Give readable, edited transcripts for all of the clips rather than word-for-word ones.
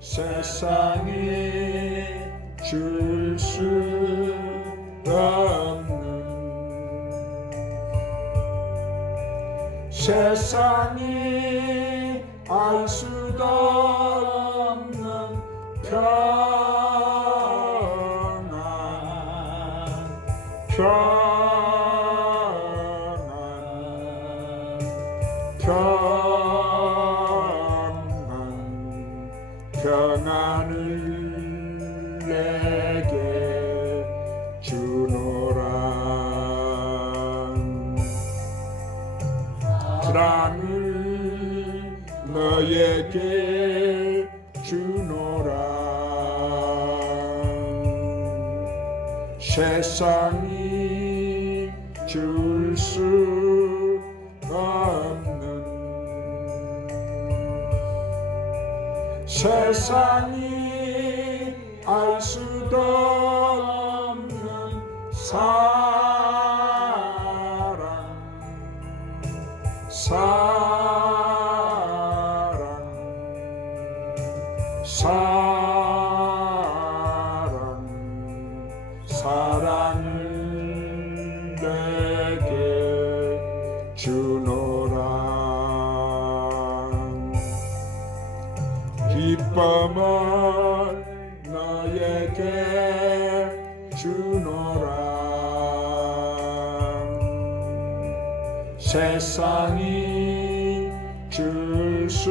세상에 줄 수 없는 세상이 알 수도 없는 평안을 내게 주노라. 사랑을 너에게 주노라. 세상이 줄 수 없는 세상이 알 수도 없는 사랑을 내게 주노라. 기쁨을 너에게 주노라. 세상이 줄 수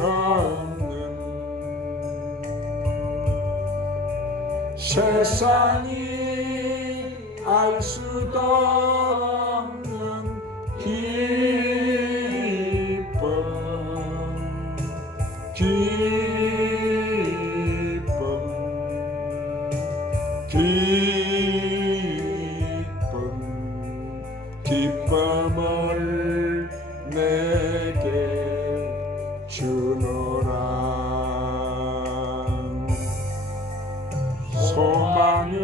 없는 세상이 알 수도 없는 기쁨을 내게 주노라. 소망을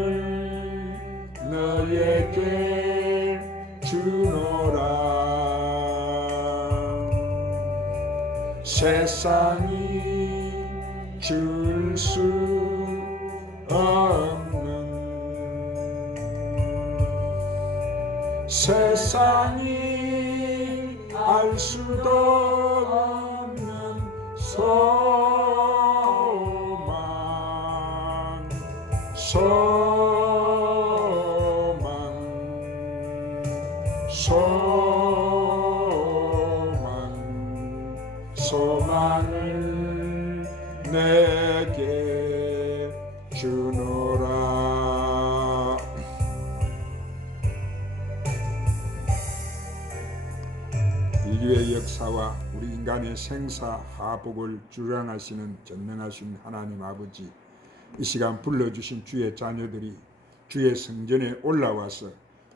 너에게 주노라. 세상이 줄 수 없는 세상이 알 수도 없는 소망을 내게 주노라. 인류의 역사와 우리 인간의 생사하복을 주관하시는 전능하신 하나님 아버지, 이 시간 불러주신 주의 자녀들이 주의 성전에 올라와서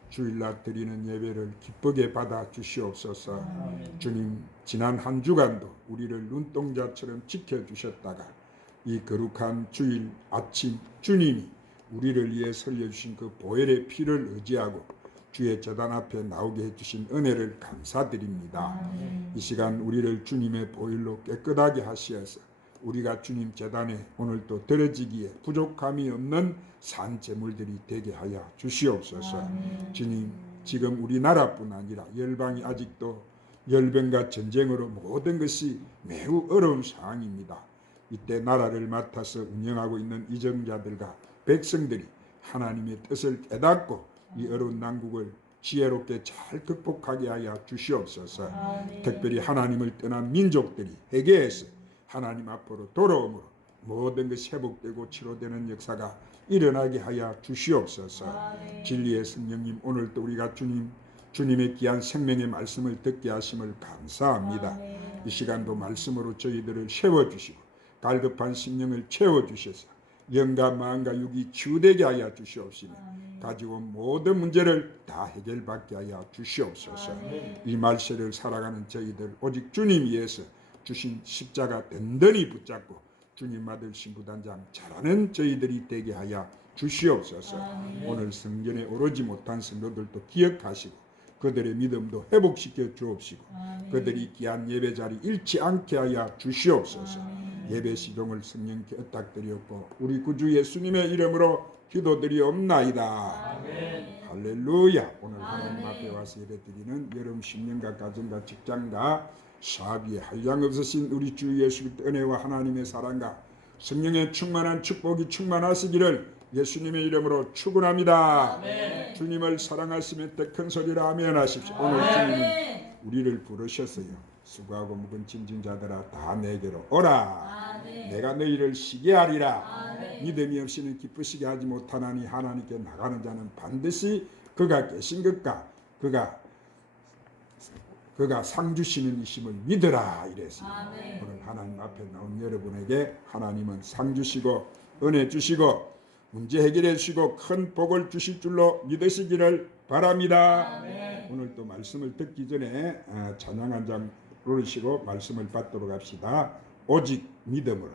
주일날 드리는 예배를 기쁘게 받아 주시옵소서. 주님, 지난 한 주간도 우리를 눈동자처럼 지켜주셨다가 이 거룩한 주일 아침 주님이 우리를 위해 설려주신 그 보혈의 피를 의지하고 주의 제단 앞에 나오게 해주신 은혜를 감사드립니다. 이 시간 우리를 주님의 보혈로 깨끗하게 하시어서 우리가 주님 제단에 오늘도 드려지기에 부족함이 없는 산 제물들이 되게 하여 주시옵소서. 주님, 지금 우리나라뿐 아니라 열방이 아직도 열병과 전쟁으로 모든 것이 매우 어려운 상황입니다. 이때 나라를 맡아서 운영하고 있는 이정자들과 백성들이 하나님의 뜻을 깨닫고 이 어려운 난국을 지혜롭게 잘 극복하게 하여 주시옵소서. 특별히 하나님을 떠난 민족들이 회개해서 하나님 앞으로 돌아오므로 모든 것이 회복되고 치료되는 역사가 일어나게 하여 주시옵소서. 진리의 성령님, 오늘도 우리가 주님의 귀한 생명의 말씀을 듣게 하심을 감사합니다. 이 시간도 말씀으로 저희들을 세워주시고 갈급한 심령을 채워주셔서 영과 마음과 육이 치유되게 하여 주시옵시며 가지고 온 모든 문제를 다 해결받게 하여 주시옵소서. 이 말세를 살아가는 저희들 오직 주님 위해서 주신 십자가 든든히 붙잡고 주님 아들 신부단장 잘하는 저희들이 되게 하여 주시옵소서. 오늘 성전에 오르지 못한 성도들도 기억하시고 그들의 믿음도 회복시켜 주옵시고 그들이 귀한 예배 자리 잃지 않게 하여 주시옵소서. 예배 시종을 성령께 부탁드렸고 우리 구주 예수님의 이름으로 기도드리옵나이다. 할렐루야. 오늘 하나님 앞에 와서 예배드리는 여러분 신령과 가정과 직장과 사업에 한량 없으신 우리 주 예수 그리스도의 은혜와 하나님의 사랑과 성령의 충만한 축복이 충만하시기를 예수님의 이름으로 축원합니다. 주님을 사랑하시면 더 큰 소리로 아멘 하십시오. 오늘 주님은 우리를 부르셨어요. 수고하고 무거운 짐진 자들아 다 내게로 오라. 내가 너희를 쉬게 하리라. 믿음이 없이는 기쁘시게 하지 못하나니 하나님께 나가는 자는 반드시 그가 계신 것과 그가 상 주시는 이심을 믿으라 이랬습니다. 오늘 하나님 앞에 나온 여러분에게 하나님은 상 주시고 은혜 주시고 문제 해결해 주시고 큰 복을 주실 줄로 믿으시기를 바랍니다. 오늘 또 말씀을 듣기 전에 찬양 한 장 부르시고 말씀을 받도록 합시다. 오직 믿음으로.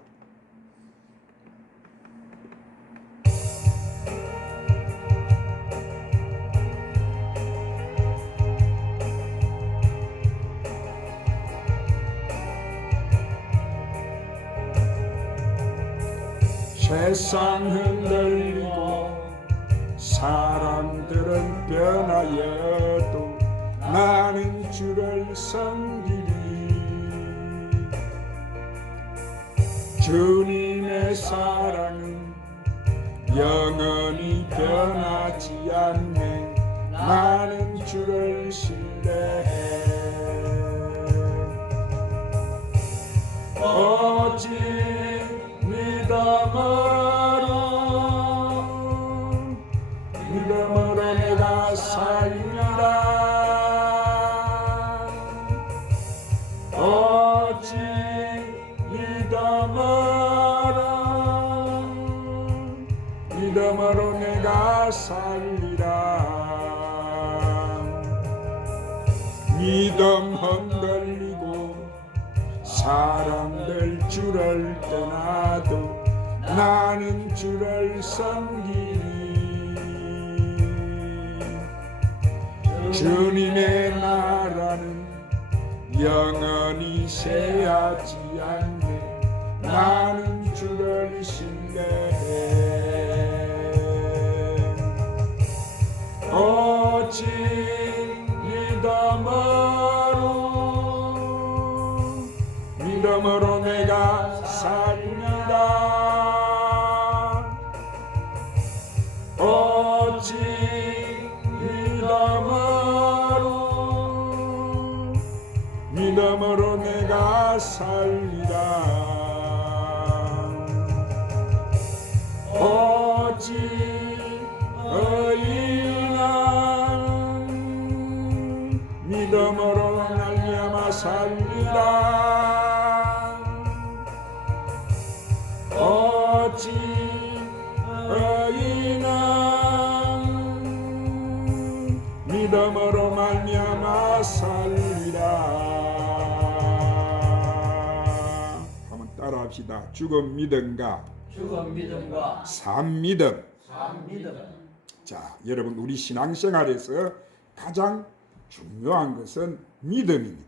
세상 흔들리고 사람들은 변하여도 나는 주를 섬기리. 주님의 사랑은 영원히 변하지 않네. 나는 주를 신뢰해. 오직 믿음으로 내가 살리라. 오직 믿음으로 내가 살리라. 믿음 흔들리고 사람들 주를 떠나도 나는 주를 섬기리. 주님의 나라는 영원히 새하지 않네. 나는 주를 신뢰해. 오직 믿음으로 내가 살리라. 오직 믿음으로 내가 살리라. 오직 의인은 믿음으로 말미암아 살리라. 오직 의인은 믿음으로 말미암아 살리라. 한번 따라합시다. 죽은 믿음과 산 믿음. 자, 여러분 우리 신앙생활에서 가장 중요한 것은 믿음입니다.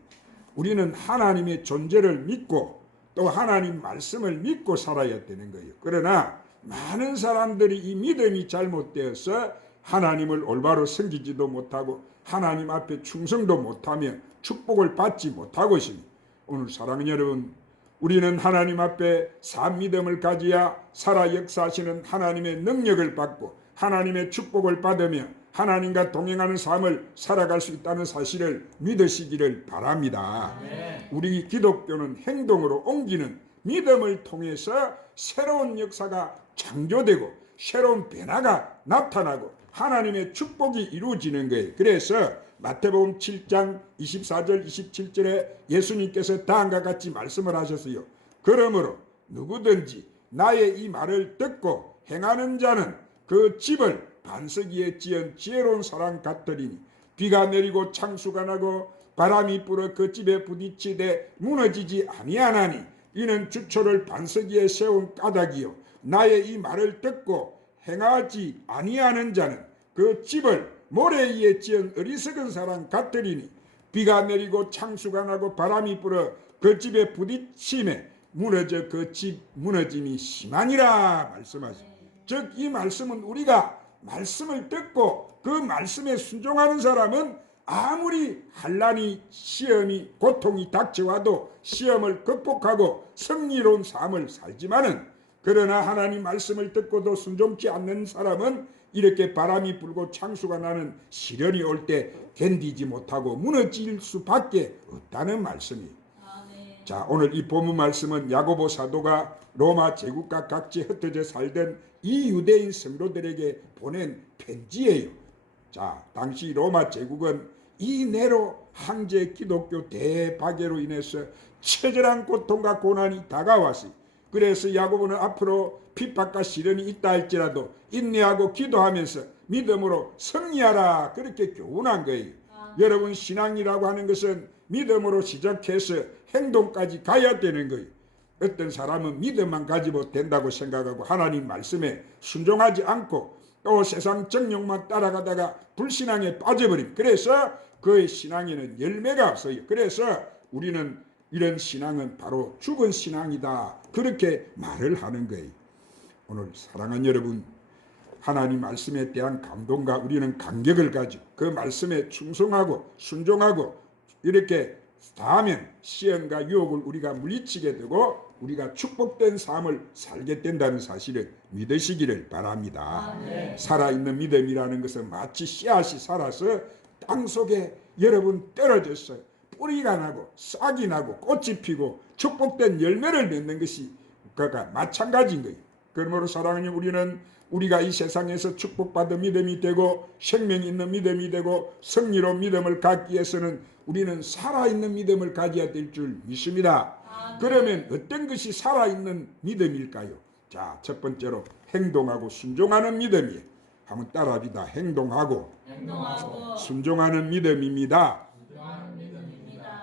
우리는 하나님의 존재를 믿고 또 하나님 말씀을 믿고 살아야 되는 거예요. 그러나 많은 사람들이 이 믿음이 잘못되어서 하나님을 올바로 섬기지도 못하고 하나님 앞에 충성도 못하며 축복을 받지 못하고 있습니다. 오늘 사랑하는 여러분, 우리는 하나님 앞에 산 믿음을 가져야 살아 역사하시는 하나님의 능력을 받고 하나님의 축복을 받으며 하나님과 동행하는 삶을 살아갈 수 있다는 사실을 믿으시기를 바랍니다. 우리 기독교는 행동으로 옮기는 믿음을 통해서 새로운 역사가 창조되고 새로운 변화가 나타나고 하나님의 축복이 이루어지는 거예요. 그래서 마태복음 7장 24절 27절에 예수님께서 다음과 같이 말씀을 하셨어요. 그러므로 누구든지 나의 이 말을 듣고 행하는 자는 그 집을 반석 위에 지은 지혜로운 사람 같으리니 비가 내리고 창수가 나고 바람이 불어 그 집에 부딪히되 무너지지 아니하나니 이는 주초를 반석 위에 세운 까닭이요 나의 이 말을 듣고 행하지 아니하는 자는 그 집을 모래 위에 지은 어리석은 사람 같으리니 비가 내리고 창수가 나고 바람이 불어 그 집에 부딪힘에 무너져 그 집 무너짐이 심하니라 말씀하시오. 즉 이 말씀은 우리가 말씀을 듣고 그 말씀에 순종하는 사람은 아무리 환난이 시험이 고통이 닥쳐와도 시험을 극복하고 승리로운 삶을 살지만은, 그러나 하나님 말씀을 듣고도 순종치 않는 사람은 이렇게 바람이 불고 창수가 나는 시련이 올 때 견디지 못하고 무너질 수밖에 없다는 말씀이에요. 자, 오늘 이 본문 말씀은 야고보 사도가 로마 제국과 각지 흩어져 살던 이 유대인 성도들에게 보낸 편지예요. 자, 당시 로마 제국은 이 네로 황제 기독교 대파괴로 인해서 처절한 고통과 고난이 다가왔어요. 그래서 야고보는 앞으로 핍박과 시련이 있다 할지라도 인내하고 기도하면서 믿음으로 승리하라, 그렇게 교훈한 거예요. 여러분, 신앙이라고 하는 것은 믿음으로 시작해서 행동까지 가야 되는 거예요. 어떤 사람은 믿음만 가지고 된다고 생각하고 하나님 말씀에 순종하지 않고 또 세상 정욕만 따라가다가 불신앙에 빠져버립니다. 그래서 그의 신앙에는 열매가 없어요. 그래서 우리는 이런 신앙은 바로 죽은 신앙이다, 그렇게 말을 하는 거예요. 오늘 사랑하는 여러분, 하나님 말씀에 대한 감동과 우리는 감격을 가지고 그 말씀에 충성하고 순종하고 이렇게 다하면 시험과 유혹을 우리가 물리치게 되고 우리가 축복된 삶을 살게 된다는 사실을 믿으시기를 바랍니다. 살아있는 믿음이라는 것은 마치 씨앗이 살아서 땅속에 여러분 떨어졌어요. 뿌리가 나고 싹이 나고 꽃이 피고 축복된 열매를 맺는 것이 그가 마찬가지인 거예요. 그러므로 사랑하는 우리는 우리가 이 세상에서 축복받은 믿음이 되고 생명 있는 믿음이 되고 승리로운 믿음을 갖기 위해서는 우리는 살아있는 믿음을 가져야 될 줄 믿습니다. 그러면 어떤 것이 살아있는 믿음일까요? 자, 첫 번째로 행동하고 순종하는 믿음이에요. 한번 따라합니다. 행동하고 순종하는 믿음입니다.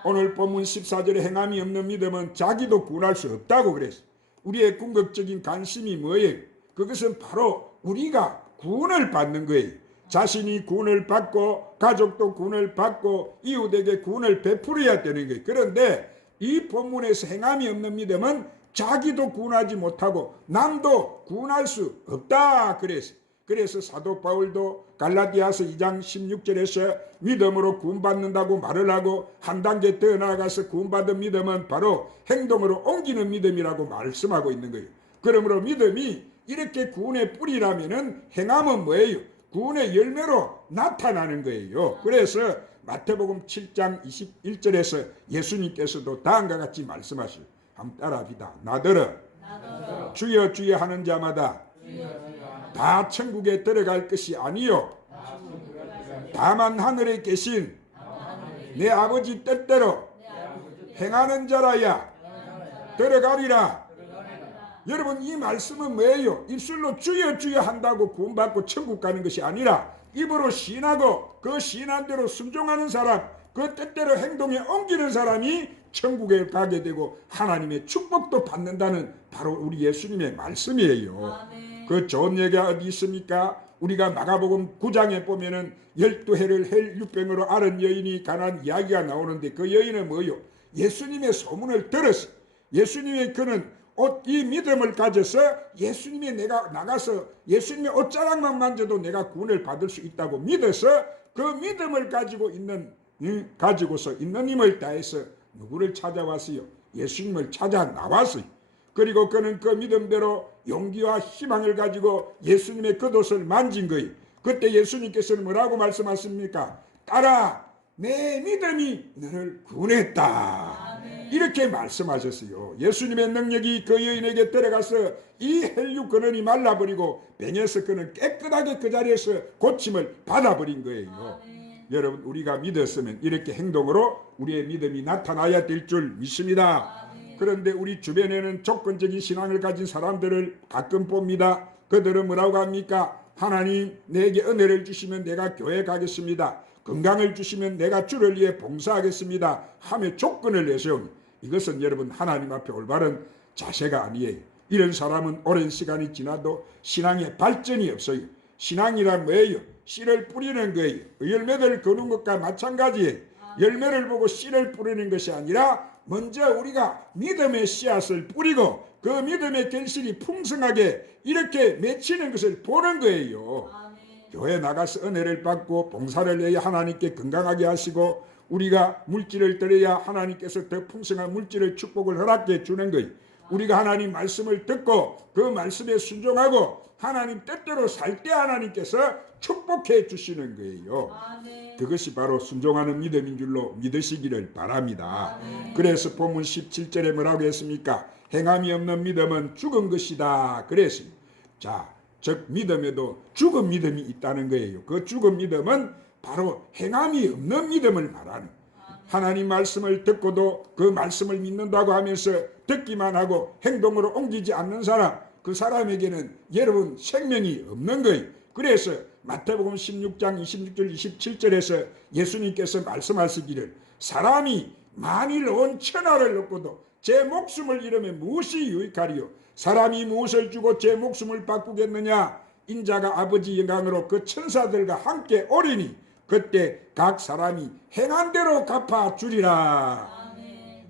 오늘 본문 14절에 행함이 없는 믿음은 자기도 구원할 수 없다고 그랬어요. 우리의 궁극적인 관심이 뭐예요? 그것은 바로 우리가 구원을 받는 거예요. 자신이 구원을 받고 가족도 구원을 받고 이웃에게 구원을 베풀어야 되는 거예요. 그런데 이 본문에서 행함이 없는 믿음은 자기도 구원하지 못하고 남도 구원할 수 없다 그랬어요. 그래서 사도 바울도 갈라디아서 2장 16절에서 믿음으로 구원받는다고 말을 하고 한 단계 더 나아가서 구원받은 믿음은 바로 행동으로 옮기는 믿음이라고 말씀하고 있는 거예요. 그러므로 믿음이 이렇게 구원의 뿌리라면은 행함은 뭐예요? 구원의 열매로 나타나는 거예요. 그래서 마태복음 7장 21절에서 예수님께서도 다음과 같이 말씀하시오. 한번 따라합니다. 나더러 주여 주여 하는 자마다 다 천국에 들어갈 것이 아니요 다만 하늘에 계신 내 아버지 뜻대로 행하는 자라야 들어가리라. 여러분, 이 말씀은 뭐예요? 입술로 주여 주여 한다고 구원받고 천국 가는 것이 아니라 입으로 시인하고 그 시인한 대로 순종하는 사람, 그 뜻대로 행동에 옮기는 사람이 천국에 가게 되고 하나님의 축복도 받는다는 바로 우리 예수님의 말씀이에요. 그 좋은 얘기가 어디 있습니까? 우리가 마가복음 9장에 보면은 12해를 헬유병으로 앓은 여인이 관한 이야기가 나오는데 그 여인은 뭐예요? 예수님의 소문을 들었어요. 예수님의 그는 이 믿음을 가져서 예수님이 내가 나가서 예수님의 옷자락만 만져도 내가 구원을 받을 수 있다고 믿어서 그 믿음을 가지고서 있는 힘을 다해서 누구를 찾아왔어요? 예수님을 찾아 나왔어요. 그리고 그는 그 믿음대로 용기와 희망을 가지고 예수님의 겉옷을 만진 거예요. 그때 예수님께서는 뭐라고 말씀하십니까? 따라, 내 믿음이 너를 구원했다. 이렇게 말씀하셨어요. 예수님의 능력이 그 여인에게 들어가서 이 혈육 근원이 말라버리고 병에서 그는 깨끗하게 그 자리에서 고침을 받아버린 거예요. 여러분, 우리가 믿었으면 이렇게 행동으로 우리의 믿음이 나타나야 될 줄 믿습니다. 그런데 우리 주변에는 조건적인 신앙을 가진 사람들을 가끔 봅니다. 그들은 뭐라고 합니까? 하나님, 내게 은혜를 주시면 내가 교회 가겠습니다. 건강을 주시면 내가 주를 위해 봉사하겠습니다 하며 조건을 내세웁니다. 이것은 여러분, 하나님 앞에 올바른 자세가 아니에요. 이런 사람은 오랜 시간이 지나도 신앙에 발전이 없어요. 신앙이란 뭐예요? 씨를 뿌리는 거예요. 열매를 거는 것과 마찬가지예요. 열매를 보고 씨를 뿌리는 것이 아니라 먼저 우리가 믿음의 씨앗을 뿌리고 그 믿음의 결실이 풍성하게 이렇게 맺히는 것을 보는 거예요. 교회 나가서 은혜를 받고 봉사를 해야 하나님께 건강하게 하시고 우리가 물질을 드려야 하나님께서 더 풍성한 물질을 축복을 허락해 주는 거예요. 우리가 하나님 말씀을 듣고 그 말씀에 순종하고 하나님 뜻대로 살 때 하나님께서 축복해 주시는 거예요. 그것이 바로 순종하는 믿음인 줄로 믿으시기를 바랍니다. 그래서 본문 17절에 뭐라고 했습니까? 행함이 없는 믿음은 죽은 것이다 그랬습니다. 자, 즉 믿음에도 죽은 믿음이 있다는 거예요. 그 죽은 믿음은 바로 행함이 없는 믿음을 말하는, 하나님 말씀을 듣고도 그 말씀을 믿는다고 하면서 듣기만 하고 행동으로 옮기지 않는 사람, 그 사람에게는 여러분 생명이 없는 거예요. 그래서 마태복음 16장 26절 27절에서 예수님께서 말씀하시기를 사람이 만일 온 천하를 얻고도 제 목숨을 잃으면 무엇이 유익하리요? 사람이 무엇을 주고 제 목숨을 바꾸겠느냐? 인자가 아버지 영광으로 그 천사들과 함께 오리니 그때 각 사람이 행한 대로 갚아주리라.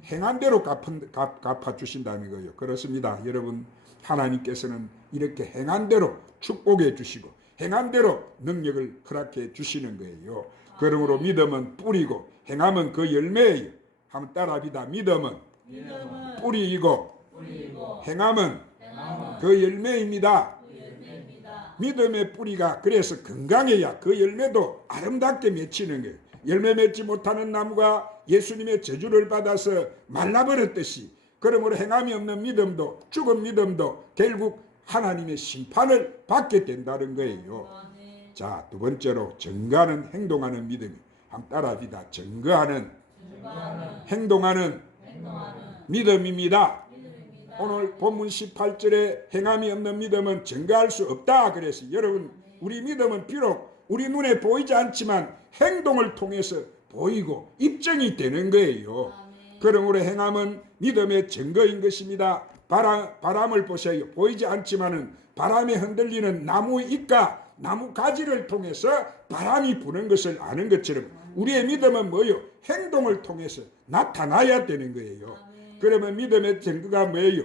행한 대로 갚아주신다는 거예요. 그렇습니다. 여러분, 하나님께서는 이렇게 행한 대로 축복해 주시고 행한 대로 능력을 허락해 주시는 거예요. 그러므로 믿음은 뿌리고 행함은 그 열매예요. 한번 따라합니다. 믿음은 뿌리이고 행함은 그 열매입니다. 믿음의 뿌리가 그래서 건강해야 그 열매도 아름답게 맺히는 거예요. 열매 맺지 못하는 나무가 예수님의 저주를 받아서 말라버렸듯이 그러므로 행함이 없는 믿음도 죽은 믿음도 결국 하나님의 심판을 받게 된다는 거예요. 자, 두 번째로 증거하는 행동하는 믿음이 한번 따라합니다. 증거하는 행동하는 믿음입니다. 오늘 본문 18절에 행함이 없는 믿음은 증거할 수 없다 그랬어요. 여러분, 우리 믿음은 비록 우리 눈에 보이지 않지만 행동을 통해서 보이고 입증이 되는 거예요. 그러므로 행함은 믿음의 증거인 것입니다. 바람을 보세요. 보이지 않지만은 바람에 흔들리는 나무의 잎과 나무 가지를 통해서 바람이 부는 것을 아는 것처럼 우리의 믿음은 뭐예요? 행동을 통해서 나타나야 되는 거예요. 그러면 믿음의 증거가 뭐예요?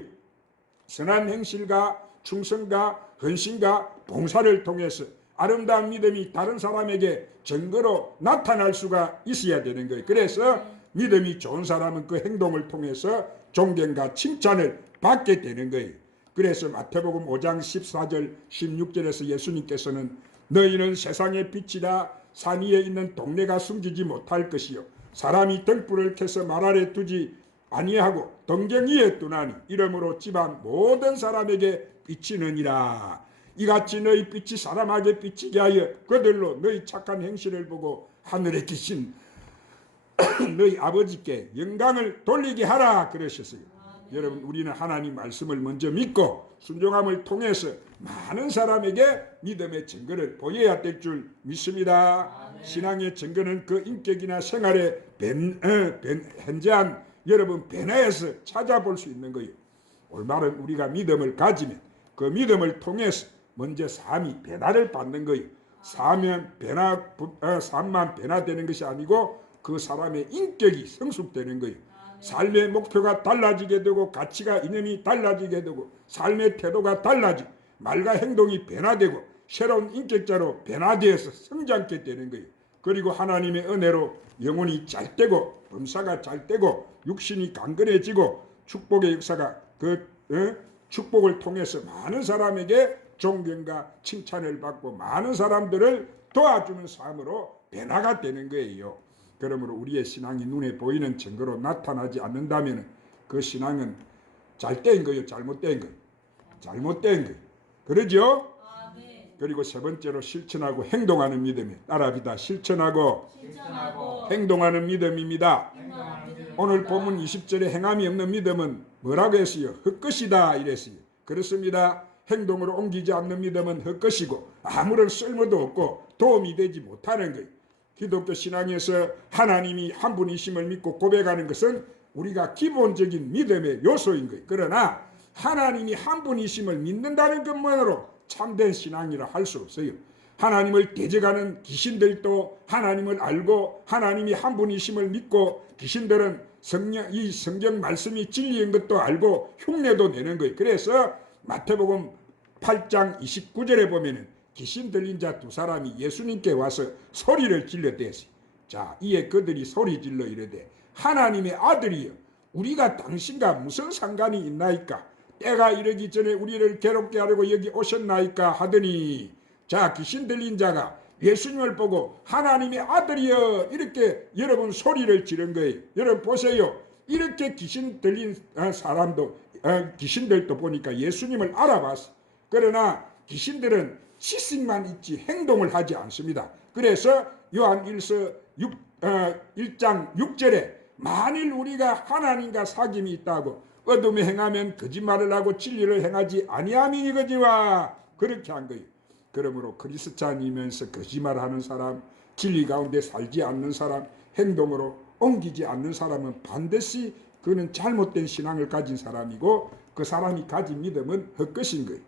선한 행실과 충성과 헌신과 봉사를 통해서 아름다운 믿음이 다른 사람에게 증거로 나타날 수가 있어야 되는 거예요. 그래서 믿음이 좋은 사람은 그 행동을 통해서 존경과 칭찬을 받게 되는 거예요. 그래서 마태복음 5장 14절 16절에서 예수님께서는 너희는 세상의 빛이라 산 위에 있는 동네가 숨기지 못할 것이요 사람이 등불을 켜서 말 아래 두지 아니하고 등경 위에 두나니 이러므로 집안 모든 사람에게 비치느니라. 이같이 너희 빛이 사람에게 비치게 하여 그들로 너희 착한 행실을 보고 하늘에 계신 너희 아버지께 영광을 돌리게 하라 그러셨어요. 여러분, 우리는 하나님 말씀을 먼저 믿고 순종함을 통해서 많은 사람에게 믿음의 증거를 보여야 될 줄 믿습니다. 신앙의 증거는 그 인격이나 생활에 현재한 여러분 변화에서 찾아볼 수 있는 거예요. 올바른 우리가 믿음을 가지면 그 믿음을 통해서 먼저 삶이 변화를 받는 거예요. 삶만 변화되는 것이 아니고 그 사람의 인격이 성숙되는 거예요. 삶의 목표가 달라지게 되고 가치가 이념이 달라지게 되고 삶의 태도가 달라지고 말과 행동이 변화되고 새로운 인격자로 변화되어서 성장케 되는 거예요. 그리고 하나님의 은혜로 영혼이 잘 되고 범사가 잘 되고 육신이 강건해지고 축복의 역사가 축복을 통해서 많은 사람에게 존경과 칭찬을 받고 많은 사람들을 도와주는 삶으로 변화가 되는 거예요. 그러므로 우리의 신앙이 눈에 보이는 증거로 나타나지 않는다면 그 신앙은 잘된 거예요? 잘못된 거예요? 잘못된 거예요. 그러죠? 그리고 세 번째로 실천하고 행동하는 믿음이 따라합니다. 실천하고 행동하는 믿음입니다. 오늘 본문 20절에 행함이 없는 믿음은 뭐라고 했어요? 헛것이다 이랬어요. 그렇습니다. 행동으로 옮기지 않는 믿음은 헛것이고 아무런 쓸모도 없고 도움이 되지 못하는 거예요. 기독교 신앙에서 하나님이 한 분이심을 믿고 고백하는 것은 우리가 기본적인 믿음의 요소인 거예요. 그러나 하나님이 한 분이심을 믿는다는 것만으로 참된 신앙이라 할 수 없어요. 하나님을 대적하는 귀신들도 하나님을 알고 하나님이 한 분이심을 믿고 귀신들은 이 성경 말씀이 진리인 것도 알고 흉내도 내는 거예요. 그래서 마태복음 8장 29절에 보면은 귀신 들린 자 두 사람이 예수님께 와서 소리를 질러대었어요. 자, 이에 그들이 소리 질러 이르되 하나님의 아들이여 우리가 당신과 무슨 상관이 있나이까? 때가 이르기 전에 우리를 괴롭게 하려고 여기 오셨나이까 하더니, 자, 귀신 들린 자가 예수님을 보고 하나님의 아들이여 이렇게 여러분 소리를 지른 거예요. 여러분 보세요. 이렇게 귀신 들린 사람도 귀신들도 보니까 예수님을 알아봤어. 그러나 귀신들은 지식만 있지 행동을 하지 않습니다. 그래서 요한 1장 6절에 만일 우리가 하나님과 사귐이 있다고 어둠에 행하면 거짓말을 하고 진리를 행하지 아니함이거니와 그렇게 한 거예요. 그러므로 그리스찬이면서 거짓말하는 사람, 진리 가운데 살지 않는 사람, 행동으로 옮기지 않는 사람은 반드시 그는 잘못된 신앙을 가진 사람이고 그 사람이 가진 믿음은 헛것인 거예요.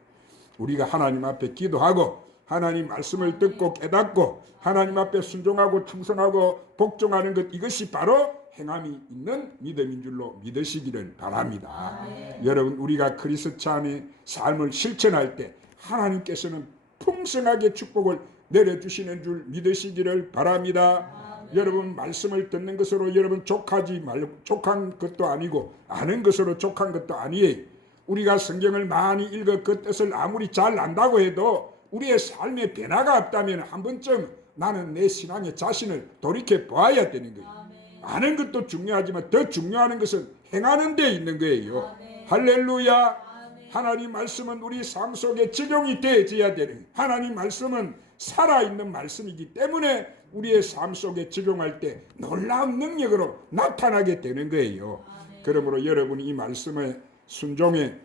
우리가 하나님 앞에 기도하고 하나님 말씀을 듣고 깨닫고 하나님 앞에 순종하고 충성하고 복종하는 것, 이것이 바로 행함이 있는 믿음인 줄로 믿으시기를 바랍니다. 여러분, 우리가 그리스찬의 삶을 실천할 때 하나님께서는 풍성하게 축복을 내려주시는 줄 믿으시기를 바랍니다. 여러분, 말씀을 듣는 것으로 여러분 족한 것도 아니고 아는 것으로 족한 것도 아니에요. 우리가 성경을 많이 읽어 그 뜻을 아무리 잘 안다고 해도 우리의 삶에 변화가 없다면 한 번쯤 나는 내 신앙의 자신을 돌이켜 보아야 되는 거예요. 아는 것도 중요하지만 더 중요한 것은 행하는 데 있는 거예요. 할렐루야. 하나님 말씀은 우리 삶 속에 적용이 되어져야 되는 거예요. 하나님 말씀은 살아있는 말씀이기 때문에 우리의 삶 속에 적용할 때 놀라운 능력으로 나타나게 되는 거예요. 그러므로 여러분이 이 말씀에 순종의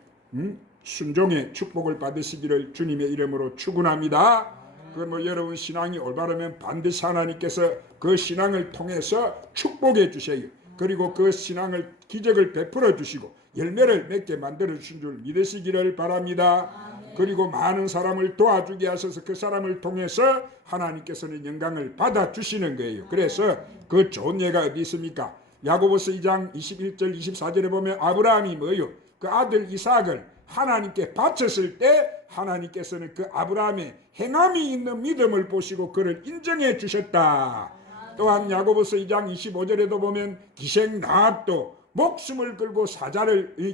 축복을 받으시기를 주님의 이름으로 축원합니다. 그러므로 여러분 신앙이 올바르면 반드시 하나님께서 그 신앙을 통해서 축복해 주셔요. 그리고 그 신앙을 기적을 베풀어 주시고 열매를 맺게 만들어 주신 줄 믿으시기를 바랍니다. 그리고 많은 사람을 도와주게 하셔서 그 사람을 통해서 하나님께서는 영광을 받아 주시는 거예요. 그래서 그 좋은 예가 어디 있습니까? 야고보서 2장 21절 24절에 보면 아브라함이 뭐요? 그 아들 이삭을 하나님께 바쳤을 때 하나님께서는 그 아브라함의 행함이 있는 믿음을 보시고 그를 인정해 주셨다. 또한 야고보서 2장 25절에도 보면 기생라합도 목숨을 걸고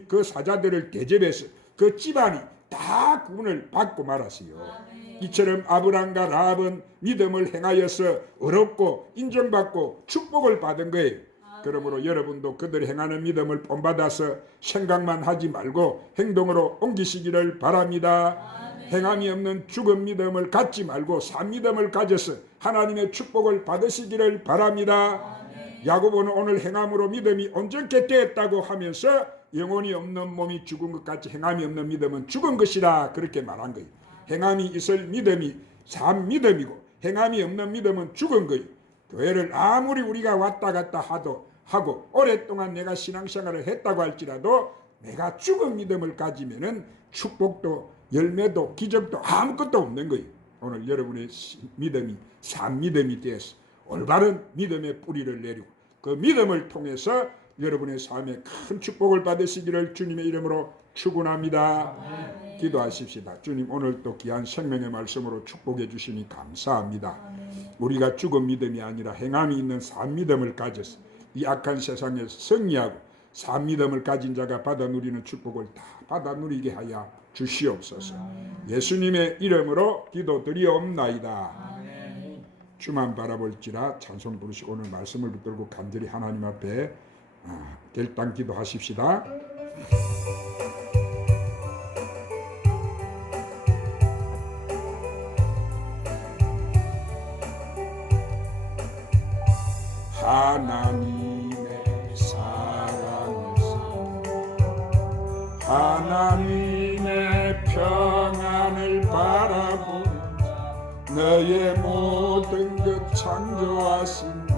그 사자들을 대접해서 그 집안이 다 구원을 받고 말았어요. 이처럼 아브라함과 라합은 믿음을 행하여서 어렵고 인정받고 축복을 받은 거예요. 그러므로 여러분도 그들이 행하는 믿음을 본받아서 생각만 하지 말고 행동으로 옮기시기를 바랍니다. 행함이 없는 죽은 믿음을 갖지 말고 산 믿음을 가져서 하나님의 축복을 받으시기를 바랍니다. 야고보는 오늘 행함으로 믿음이 온전케 되었다고 하면서 영혼이 없는 몸이 죽은 것 같이 행함이 없는 믿음은 죽은 것이라 그렇게 말한 거예요. 행함이 있을 믿음이 산 믿음이고 행함이 없는 믿음은 죽은 거예요. 교회를 아무리 우리가 왔다 갔다 하고 오랫동안 내가 신앙생활을 했다고 할지라도 내가 죽은 믿음을 가지면은 축복도 열매도 기적도 아무것도 없는 거예요. 오늘 여러분의 믿음이 산 믿음이 되어서 올바른 믿음의 뿌리를 내리고 그 믿음을 통해서 여러분의 삶에 큰 축복을 받으시기를 주님의 이름으로 축원합니다. 기도하십시다. 주님, 오늘 또 귀한 생명의 말씀으로 축복해 주시니 감사합니다. 우리가 죽은 믿음이 아니라 행함이 있는 산 믿음을 가져서 이 악한 세상에서 승리하고 산 믿음을 가진 자가 받아 누리는 축복을 다 받아 누리게 하여 주시옵소서. 예수님의 이름으로 기도드리옵나이다. 주만 바라볼지라 찬송 부르시고 오늘 말씀을 붙들고 간절히 하나님 앞에 결단 기도하십시다. 하나님의 사랑을 하나님의 평안을 바라보며 너의 모든 것 창조하신